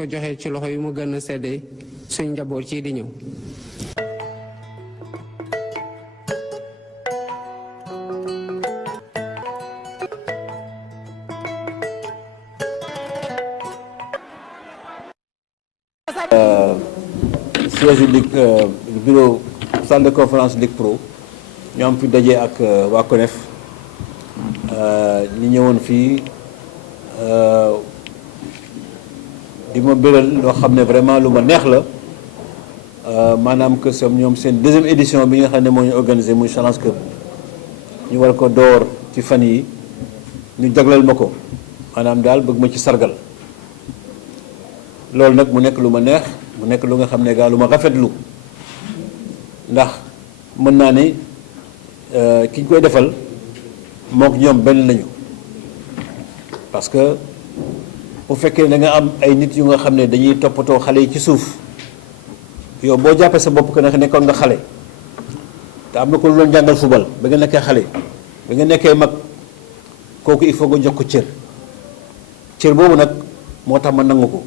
ko joxe ci loxo yi mu gën a seddee suñ njaboot ci di ñëw. siège bureau salle de conférence Ligue Pro ñu am fi daje ak waa CONEF ñi ñëwoon fii di ma bëral loo xam ne vraiment lu ma neex la maanaam que ñoom seen deuxième édition bi nga xam ne moo ñu organisé muy Challenge Cup ñu war ko door ci fan yi ñu jagleel ma ko maanaam daal bëgg ma ci sargal loolu nag mu nekk lu ma neex mu nekk lu nga xam ne gaa lu ma rafetlu ndax mën naa ne ki ñu koy defal mook ñoom benn lañu parce que bu fekkee da nga am ay nit yu nga xam ne dañuy toppatoo xale yi ci suuf yow boo jàppee sa bopp que ne nekkoon nga xale te am na ko lu doon jàngal fubal ba nga nekkee xale ba nga nekkee mag kooku il faut nga jox ko cër boobu nag moo tax ma nangu ko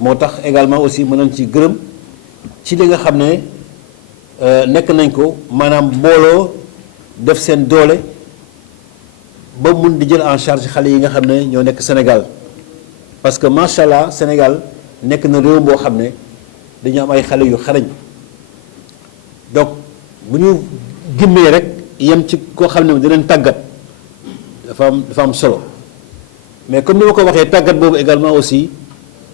moo tax également aussi mën nañ ci gërëm ci li nga xam ne nekk nañ ko maanaam mbooloo def seen doole ba mun di jël en charge xale yi nga xam ne ñoo nekk Sénégal parce que macha allah Sénégal nekk na réew boo xam ne dañu am ay xale yu xarañ donc bu ñu gimmee rek yem ci koo xam ne dinañ tàggat dafa am solo mais comme ni ma ko waxee tàggat boobu également aussi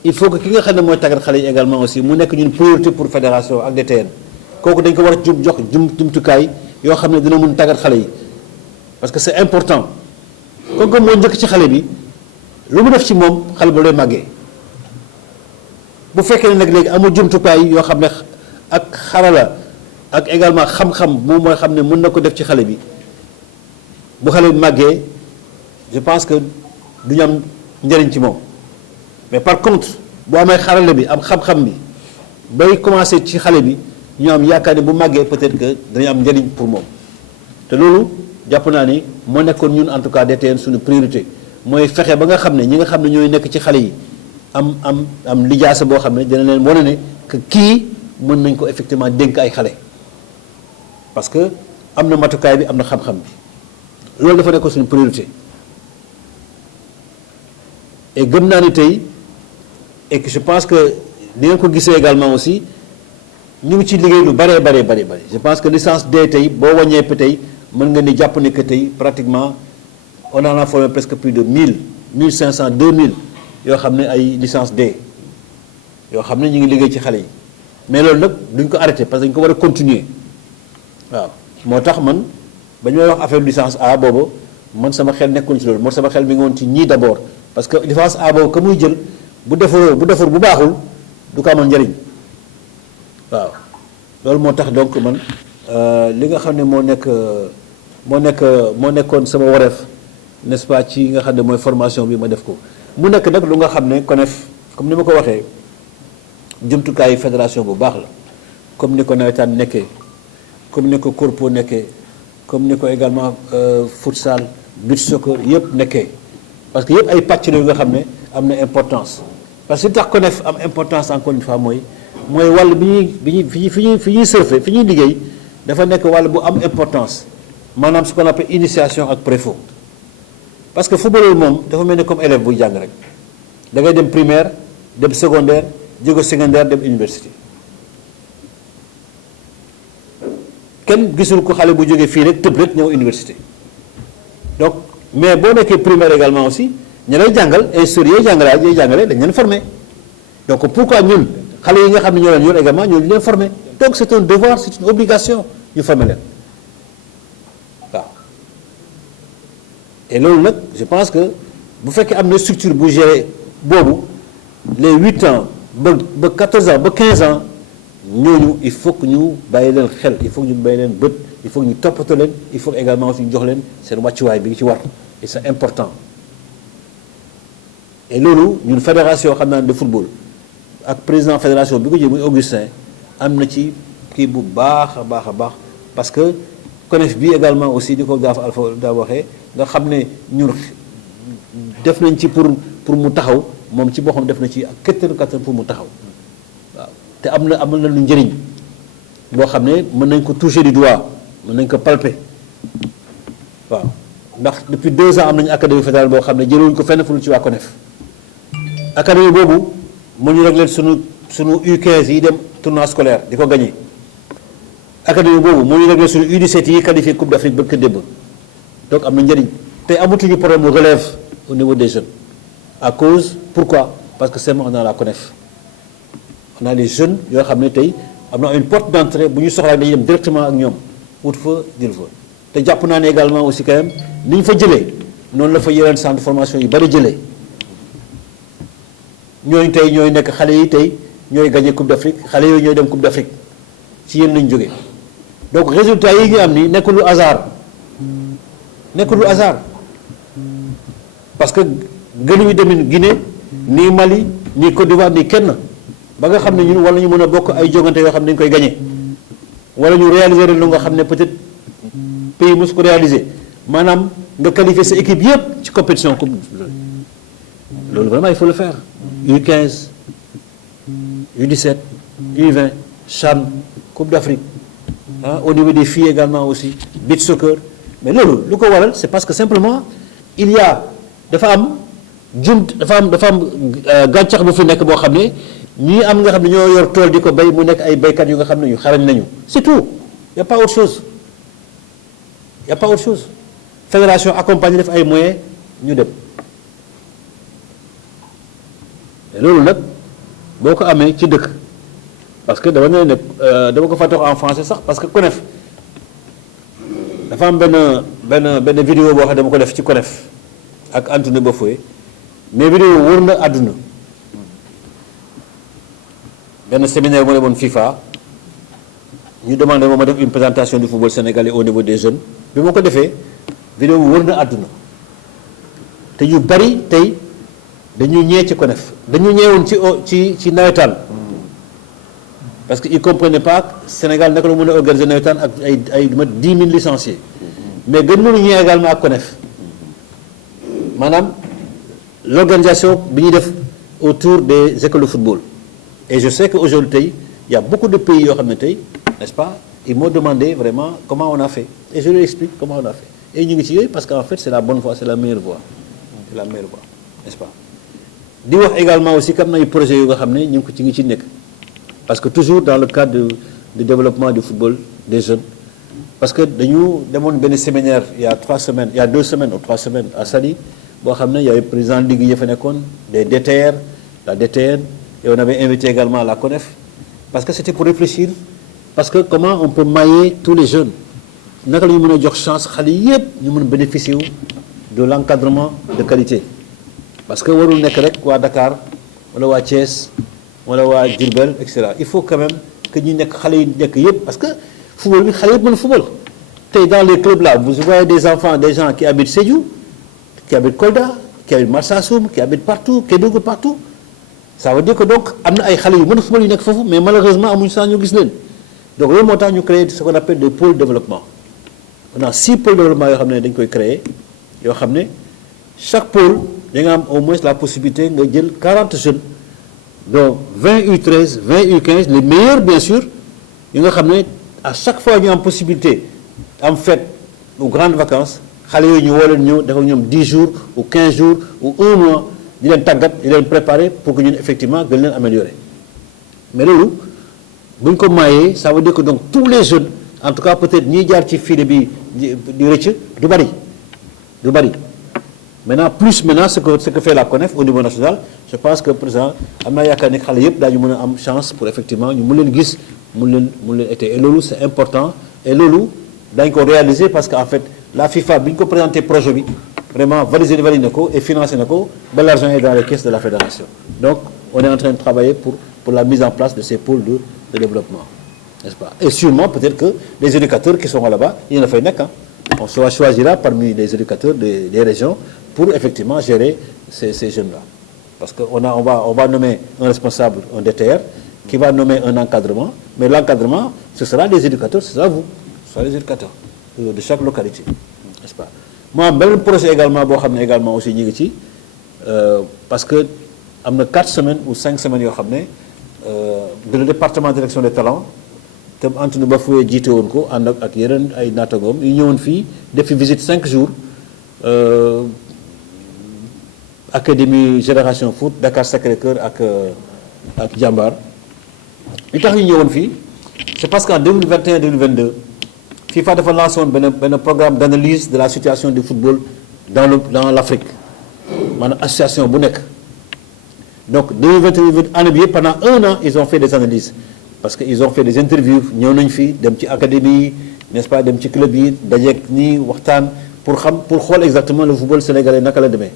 il faut que ki nga xam ne mooy tàggat xale yi également aussi mu nekk ñun priorité pour fédération ak DTN kooku dañ ko war a jox jumtukaay yoo xam ne dina mun tàggat xale yi parce que c'est important comme que moo njëkk ci xale bi lu mu def ci moom xale ba lay màggee bu fekkee ne nag léegi amul jumtukaay yoo xam ne ak xarala ak également xam-xam moom mooy xam ne mën na ko def ci xale bi bu xale bi màggee je pense que du ñu am njëriñ ci moom mais par contre bu amee xarala bi am xam-xam bi bay commencé ci xale bi ñu am yaakaar ne bu màggee peut-être que dañu am njëriñ pour moom te loolu jàpp naa ni moo nekkoon ñun en tout cas DTN suñu priorité mooy fexe ba nga xam ne ñi nga xam ne ñooy nekk ci xale yi am lijaasa boo xam ne dina leen wane ne que kii mën nañ ko effectivement dénk ay xale parce que am na matukaay bi am na xam-xam bi loolu dafa nekkoon suñu priorité et gëm naa ni tey et que je pense que ni ngeen ko gisee également aussi ñu ngi ci liggéey lu bëree bëri je pense que licence D tey boo wàññee tey mën nga ni jàpp ne que tey pratiquement on en a formé presque plus de 1500 2000 yoo xam ne ay licence D yoo xam ne ñu ngi liggéey ci xale yi mais loolu nag duñ ko arrêté parce que dañ ko war a continuer waaw moo tax man ba ñu may wax affaire licence A boobu man sama xel nekkoon ci loolu moo sama xel mi ngi woon ci ñii d'abord parce que licence A boobu ka muy jël bu defar bu baaxul du ko amal njëriñ waaw loolu moo tax donc man li nga xam ne moo nekkoon sama wareef n'est-ce pas ci nga xam ne mooy formation bi ma def ko mu nekk nag lu nga xam ne CONEF comme ni ma ko waxee jumtukaayu fédération bu baax la comme ni ko nawetaan nekkee comme ni ko corpo nekkee comme ni ko également futsal beach soccer yëpp nekkee parce que yëpp ay pàcc la yu nga xam ne am na importance parce que li tax CONEF am importance encore une fois mooy wàll fi ñuy surfer fi ñuy liggéey dafa nekk wàll bu am importance maanaam ce qu'on appelle initiation ak préfo parce que footballeur moom dafa mel ni comme élève buy jàng rek da ngay dem primaire dem secondaire jóge secondaire dem université kenn gisul ko xale bu jógee fii rek tëb rek ñëw université donc mais boo nekkee primaire également aussi ña lay jàngal instructeurs yooyu jàngale dañ leen formé donc pourquoi ñun xale yi nga xam ne ñoo leen yor également ñoo leen formé donc c'est un devoir c'est une obligation ñu former leen waaw et loolu nag je pense que bu fekkee am na structure bu gérer boobu les 8 ans ba 14 ans ba 15 ans ñooñu il faut que ñu bàyyi leen xel il faut que ñu bàyyi leen bët il faut que ñu toppatoo leen il faut également aussi ñu jox leen seen wàccuwaay bi ngi ci war et c'est important et loolu ñun fédération xam naa de football ak président fédération bi ko jël muy Augustin am na ci kii bu baax a baax parce que CONEF bi également aussi di ko dafa alpha daa waxee nga xam ne ñun def nañ ci pour mu taxaw moom ci boppam def na ci kéttanu kattan pour mu taxaw waaw te am na lu njëriñ boo xam ne mën nañ ko toucher du doigt mën nañ ko palper waaw ndax depuis 2 ans am nañu académie fédérale boo xam ne jëlewuñu ko fenn fu lu ci waa CONEF académie boobu moo ñu réglé sunu U15 yi dem tournoi scolaire di ko gagné académie boobu moo ñu réglé sunu U17 yi qualifié Coupe d'Afrique ba kër démb donc am na njëriñ tey amatuñu problème mu relève au niveau des jeunes à cause pourquoi parce que seulement on a la CONEF on a les jeunes yoo xam ne tey am na une porte d'entrée bu ñu soxlaa dañuy dem directement ak ñoom wut fa jël fa te jàpp naa ne également aussi quand même ni ñu fa jëlee noonu la fa yeneen centre de formation yu bari jëlee ñooñu tey ñooy nekk xale yi tey ñooy gagné Coupe d'Afrique xale yooyu ñooy dem Coupe d'Afrique ci yéen lañu jógee donc résultat yi ñu am ni nekkul lu hasard parce que gënuñu demin Guinée nii Mali nii Côte d'Ivoire nii kenn ba nga xam ne ñun wala ñu mën a bokk ay jogante yoo xam ne dañu koy gagné wala ñu réaliser leen lu nga xam ne peut-être pays mosu ko réaliser maanaam nga qualifier sa équipe yëpp ci compétition coupe loolu vraiment il faut le faire U15 U17 U20 CHAN Coupe d'Afrique au niveau des filles également aussi beach soccer mais loolu lu ko waral c'est parce que simplement il y a dafa am gàncax bu fi nekk boo xam ne ñii am nga xam ne ñoo yor tool di ko bay mu nekk ay baykat yu nga xam ne yu xarañ nañu c'est tout y a pas autre chose fédération accompagné def ay moyens ñu dem loolu nag boo ko amee ci dëkk parce que dama ne dama ko fàtte en français sax parce que CONEF dafa am benn vidéo boo xam ne dama ko def ci CONEF ak Antoine Bafoué mais vidéo wër na àdduna benn séminaire mu ne woon FIFA ñu demandé ma def une présentation du football sénégalais au niveau des jeunes bi ma ko defee vidéo bi wër na àdduna te yu bari tey dañu ñee ci CONEF dañu ñeewoon ci nawetaan parce que ils comprenaient pas Sénégal naka la mën a organiser nawetaan ak ay 10 000 licenciés mais gën nañu ñee également ak CONEF maanaam l'organisation bi ñuy def autour des écoles de football et je sais que aujourd'hui tey il y a beaucoup de pays yoo xam ne tey n'est-ce pas ils m'ont demandé vraiment comment on a fait et je leur explique comment on a fait et ñu ngi ci yooyu parce qu'en fait c'est la bonne voie c'est la meilleure voie n'est-ce pas di wax également aussi comme nay projet yu nga xam ne ñu ngi ko ci nekk parce que toujours dans le cadre du développement du football des jeunes parce que dañu demoon benn séminaire il y a 2 semaines ou 3 semaines à Saly boo xam ne y avait président ligue yi fa nekkoon des DTR la DTN et on avait invité également la CONEF parce que c'était pour réfléchir parce que comment on peut mailler tous les jeunes naka la ñu mën a jox chance xale yépp ñu mën a bénéficier wu de l'encadrement de qualité parce que warul nekk rek waa Dakar wala waa Thiès wala waa Diourbel et cetera il faut quand même que ñu nekk xale yi nekk yépp parce que football bi xale yépp mën football tey dans les clubs là vous voyez des enfants des gens qui habitent Sédhiou qui habitent Kolda qui habitent Marsassoum qui habitent partout Kédougou partout ça veut dire que donc am na ay xale yu mën a football yu nekk foofu mais malheureusement amuñu saa ñu gis leen donc loolu moo tax ñu créer ce qu'on appelle des pôles de développement on a 6 pôles de développement yoo xam ne dañ koy créer yoo xam ne chaque pôle da nga am au moins la possibilité nga jël 40 jeunes donc 20 U13 20 U15 les meilleurs bien sûr yi nga xam ne à chaque fois ñu am possibilité am fête ou grandes vacances xale yooyu ñu woo leen ñëw dafa ñoom 10 jours ou 15 jours ou 1 mois di leen tàggat di leen préparer pour que ñun effectivement gën leen améliorer mais loolu bu ñu ko maayee ça veut dire que donc tous les jeunes en tout cas peut-être ñiy jaar ci filet bi di rëcc du bari maintenant ce que fait la CONEF au niveau national je pense que président am naa yaakaar ne xale yëpp daañu mën a am chance pour effectivement ñu mën leen gis mën leen été et loolu c'est important et loolu dañ ko réaliser parce que en fait la FIFA bi ñu ko présenté projet bi vraiment validé na ko et financé na ko ba l'argent est dans les caisses de la fédération donc on est en train de travailler pour la mise en place de ces pôles de développement n'est-ce pas et sûrement peut-être que les éducateurs qui sont là-bas yéen a fay nekk on choisira parmi les éducateurs des régions pour effectivement gérer ces jeunes-là parce que on va nommer un responsable un DTR qui va nommer un encadrement mais l'encadrement ce sera les éducateurs ce sera vous ce sera les éducateurs de chaque localité n'est-ce pas moi beneen projet également boo xam ne également aussi ñu ngi ci parce que am na 4 semaines ou 5 semaines yoo xam ne de le département direction des talents te Antoine Bafoué jiite woon ko ànd ak yeneen ay naataangoom yu ñëwoon fii def fi visite 5 jours académie Génération Foot Dakar Sacré-Cœur ak Jambar li tax ñu ñëwoon fii c'est parce qu'en 2021-2022 FIFA dafa lancé woon benn programme d'analyse de la situation du football dans l'Afrique maanaam association bu nekk donc 2021 année bi yëpp pendant 1 an ils ont fait des analyses parce que ils ont fait des interviews ñëw nañ fii dem ci académie yi n'est-ce pas dem ci club yi dajeek nii waxtaan pour xool exactement le football sénégalais naka la demee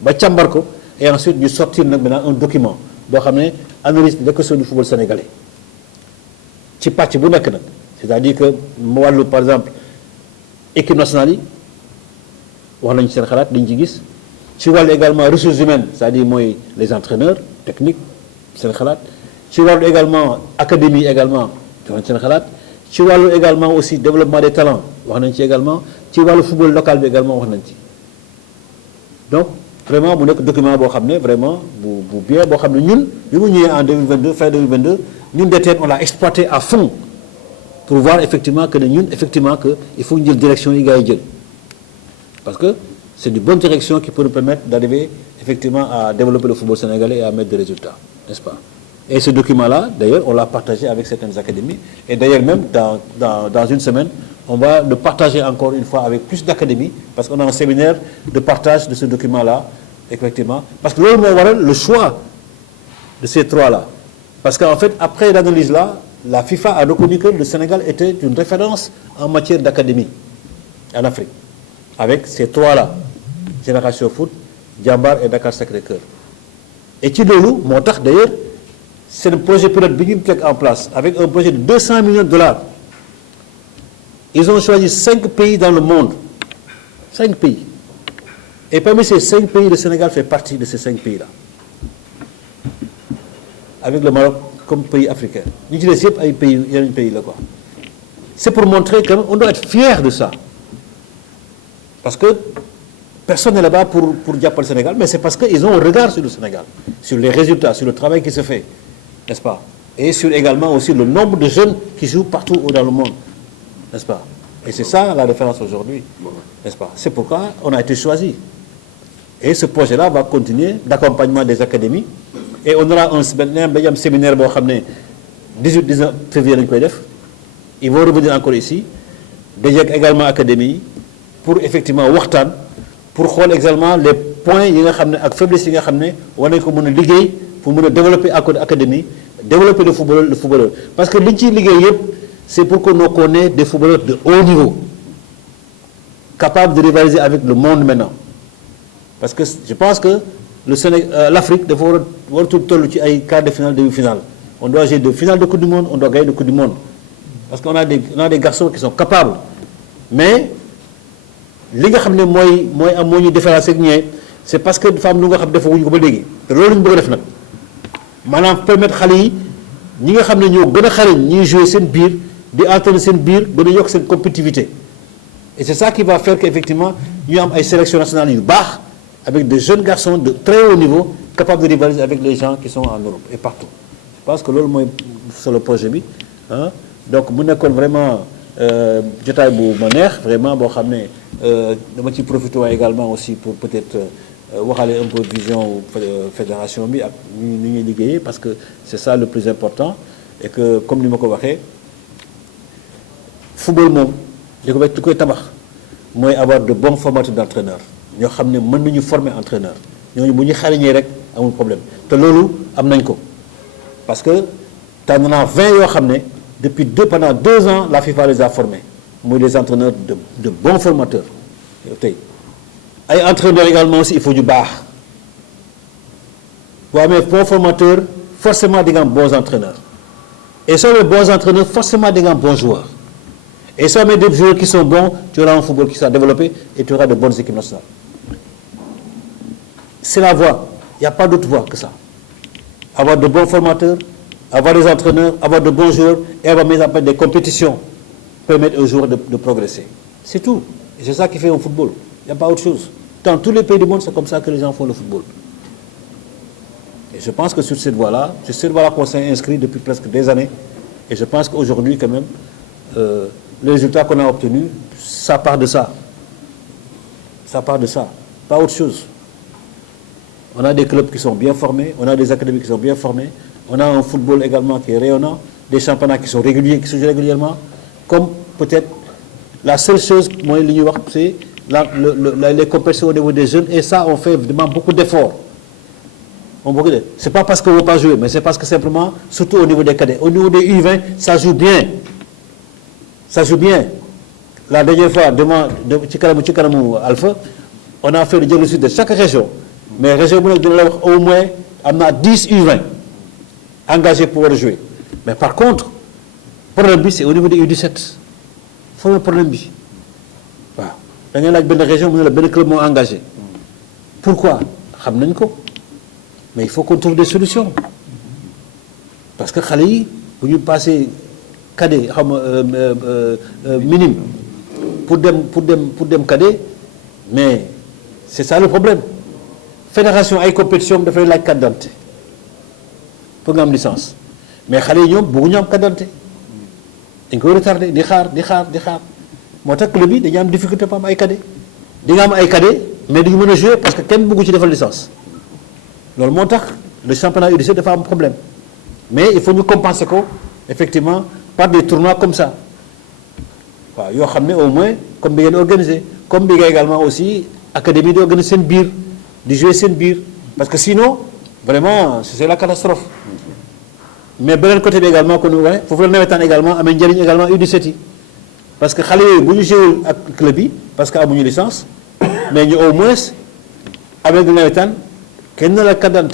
ba càmbar ko et ensuite ñu sortir nag maintenant un document boo xam ne analyse de l'évolution du football sénégalais ci pàcc bu nekk nag c'est-à-dire que wàllu par exemple équipe nationale yi wax nañu seen xalaat dañu ci gis ci wàllu également ressources humaines c'est-à-dire mooy les entraîneurs techniques seen xalaat ci wàllu également académie également wax nañu seen xalaat ci wàllu également aussi développement des talents wax nañ ci également ci wàllu football local bi également wax nañ ci donc vraiment mu nekk document boo xam ne vraiment bu bien boo xam ne ñun bi mu ñëwee en 2022 fin 2022 ñun DTN on l'a exploité à fond pour voir effectivement que ne ñun effectivement que il faut ñu jël direction yi gars yi jël parce que c'est une bonne direction qui peut nous permettre d'arriver effectivement à développer le football sénégalais et à mettre des résultats, n'est-ce pas? Et ce document-là, d'ailleurs, on l'a partagé avec certaines académies. Et d'ailleurs, même dans une semaine, on va le partager encore une fois avec plus d'académies, parce qu'on a un séminaire de partage de ce document-là, effectivement. Parce que là, on va le choix de ces 3-là. Parce qu'en fait, après l'analyse-là, la FIFA a reconnu que le Sénégal était une référence en matière d'académie en Afrique. Avec ces 3-là, Génération Foot, Jambar et Dakar Sacré-Cœur. Et ci loolu moo tax d'ailleurs c'est un projet pilote bi ñu teg en place avec un projet de 200 millions de dollars. Ils ont choisi 5 pays dans le monde, 5 pays. Et parmi ces 5 pays, le Sénégal fait partie de ces 5 pays-là. Avec le Maroc comme pays africain. Ñu ci des yëpp ay pays yeneen pays la quoi. C'est pour montrer qu'on doit être fier de ça. Parce que personne n'est là-bas pour jàppale le Sénégal, mais c'est parce qu'ils ont un regard sur le Sénégal, sur les résultats, sur le travail qui se fait, n'est-ce pas? Et sur également aussi le nombre de jeunes qui jouent partout dans le monde, n'est-ce pas? Et c'est ça la référence aujourd'hui, n'est-ce pas? C'est pourquoi on a été choisi. Et ce projet-là va continuer d'accompagnement des académies. Et on aura un séminaire 18-19 février. Ils vont revenir encore ici, déjà également académie, pour effectivement waxtaan pour xool également les points yi nga xam ne ak faiblesse yi nga xam ne war nañ ko mën a liggéey pour mën a développer académie développer le footballeur parce que liñ ciy liggéey yëpp c'est pour que nous connaissions des footballeurs de haut niveau capables de rivaliser avec le monde maintenant parce que je pense que le Sénégal l'Afrique dafa war a toll ci ay quart de finale demi-finale on doit jouer de finale de coupe du monde on doit gagner de coupe du monde parce qu'on a des garçons qui sont capables mais li nga xam ne moo ñu différence ak ñee c'est parce que dafa am lu nga xam defaguñu ko ba léegi te loolu ñu bëgg a def nag maanaam permettre xale yi ñi nga xam ne ñoo gën a xarañ ñuy jouer seen biir di alterner seen biir gën a yokk seen compétitivité et c'est ça qui va faire qu'effectivement ñu am ay sélection nationale yu baax avec de jeunes garçons de très haut niveau capables de rivaliser avec les gens qui sont en Europe et partout je pense que loolu mooy solo projet bi ah donc mu nekkoon vraiment jotaay bu ma neex vraiment boo xam ne dama ci profité également aussi pour peut-être waxaale un peu vision fédération bi ak ni ñuy liggéeyee parce que c'est ça le plus important et que comme ni ma ko waxee football moom li koy tabax mooy avoir de bons formateurs d'entraîneurs ñoo xam ne mën nañu former entraîneur ñooñu bu ñu xarañee rek amul problème te loolu am nañ ko parce que tànn naa 20 yoo xam ne pendant 2 ans la FIFA les a formés muy des entraîneurs de bons formateurs tey ay entraîneurs également aussi il faut du baax boo amee bon formateur forcément di nga am bons entraîneurs et soo amee bons entraîneurs forcément di nga am bons joueurs et soo amee des joueurs qui sont bons tu auras un football qui sera développé et tu auras de bonnes équipes nationales c'est la voie il n'y a pas d'autre voie que ça avoir de bons formateurs avoir des entraîneurs, avoir de bons joueurs et avoir mis en place des compétitions permettre aux joueurs de progresser. C'est tout. Et c'est ça qui fait un football. Il n'y a pas autre chose. Dans tous les pays du monde, c'est comme ça que les gens font le football. Et je pense que sur cette voie-là, c'est cette voie-là qu'on s'est inscrit depuis presque des années. Et je pense qu'aujourd'hui, quand même, les résultats qu'on a obtenus, ça part de ça. Ça part de ça, pas autre chose. On a des clubs qui sont bien formés, on a des académies qui sont bien formées, on a un football également qui est rayonnant, des championnats qui sont réguliers, qui se jouent régulièrement, comme peut-être la seule chose, moi, c'est les compétitions au niveau des jeunes, et ça, on fait vraiment beaucoup d'efforts. C'est pas parce qu'on ne veut pas jouer, mais c'est parce que simplement, surtout au niveau des cadets, au niveau des U20, ça joue bien. Ça joue bien. La dernière fois, devant Chikaramu Alpha, on a fait le diagnostic de chaque région. Mais région, au moins, on a 10 U20 engagés pour jouer. Mais par contre, le problème, c'est au niveau des U17. Il faut un problème. Dans une région, un club engagé. Pourquoi? Mais il faut qu'on trouve des solutions. Parce que Khali, vous nous passez cadet, minime, pour dem cadet, mais c'est ça le problème. Fédération a une compétition de faire la carte d'identité pour une licence. Mais Khali, nous avons une carte d'identité. Ils sont retardés, des khar. Moi, le club, il y a une difficulté pour les cadets. Ils ont des cadets, mais ils ne jouer parce que quelqu'un ne peut pas faire licence. Le championnat U17 a un problème. Mais il faut nous compenser effectivement par des tournois comme ça. Au moins, comme bien organisé. Comme bien également aussi, l'académie d'organiser une bière, de jouer une bière. Parce que sinon, vraiment, c'est la catastrophe. Mais de l'autre côté également, il faut faire également, également U17. Parce que les gens jouent avec le club, parce qu'ils ont une licence, mais au moins, avec le quelle est la cadence?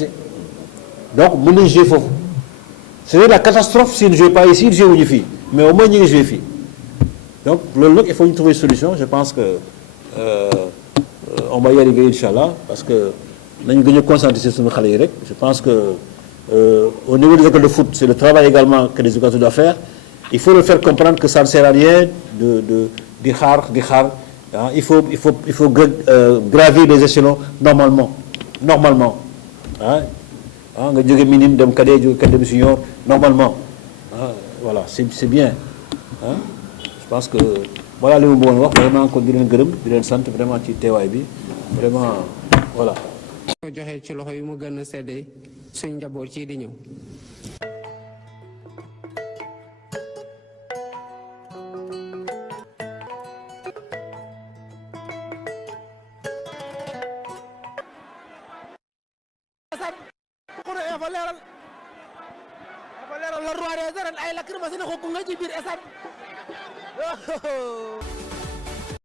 Donc, nous jouons fort. C'est la catastrophe si nous ne jouons pas ici, nous jouons ici. Mais au moins, nous jouons ici. Donc, il faut trouver une solution. Je pense que on va y arriver, Inch'Allah, parce que nous devons concentrer sur nos enfants. Je pense que au niveau des écoles de foot, c'est le travail également que les éducateurs doivent faire. Il faut leur faire comprendre que ça ne sert à rien de hein. Il faut gravir les échelons normalement. Hein? Minime de cadet, de senior, normalement. Hein? Voilà, c'est bien. Hein? Je pense que voilà les mots vraiment qu'on dirait un centre vraiment ci téwaay bi vraiment voilà. joxe ci loxo yu mu gën a séddee suñ njaboot ci di ñëw. la roi des arènes ay lacrymogène ko nga ci biir stade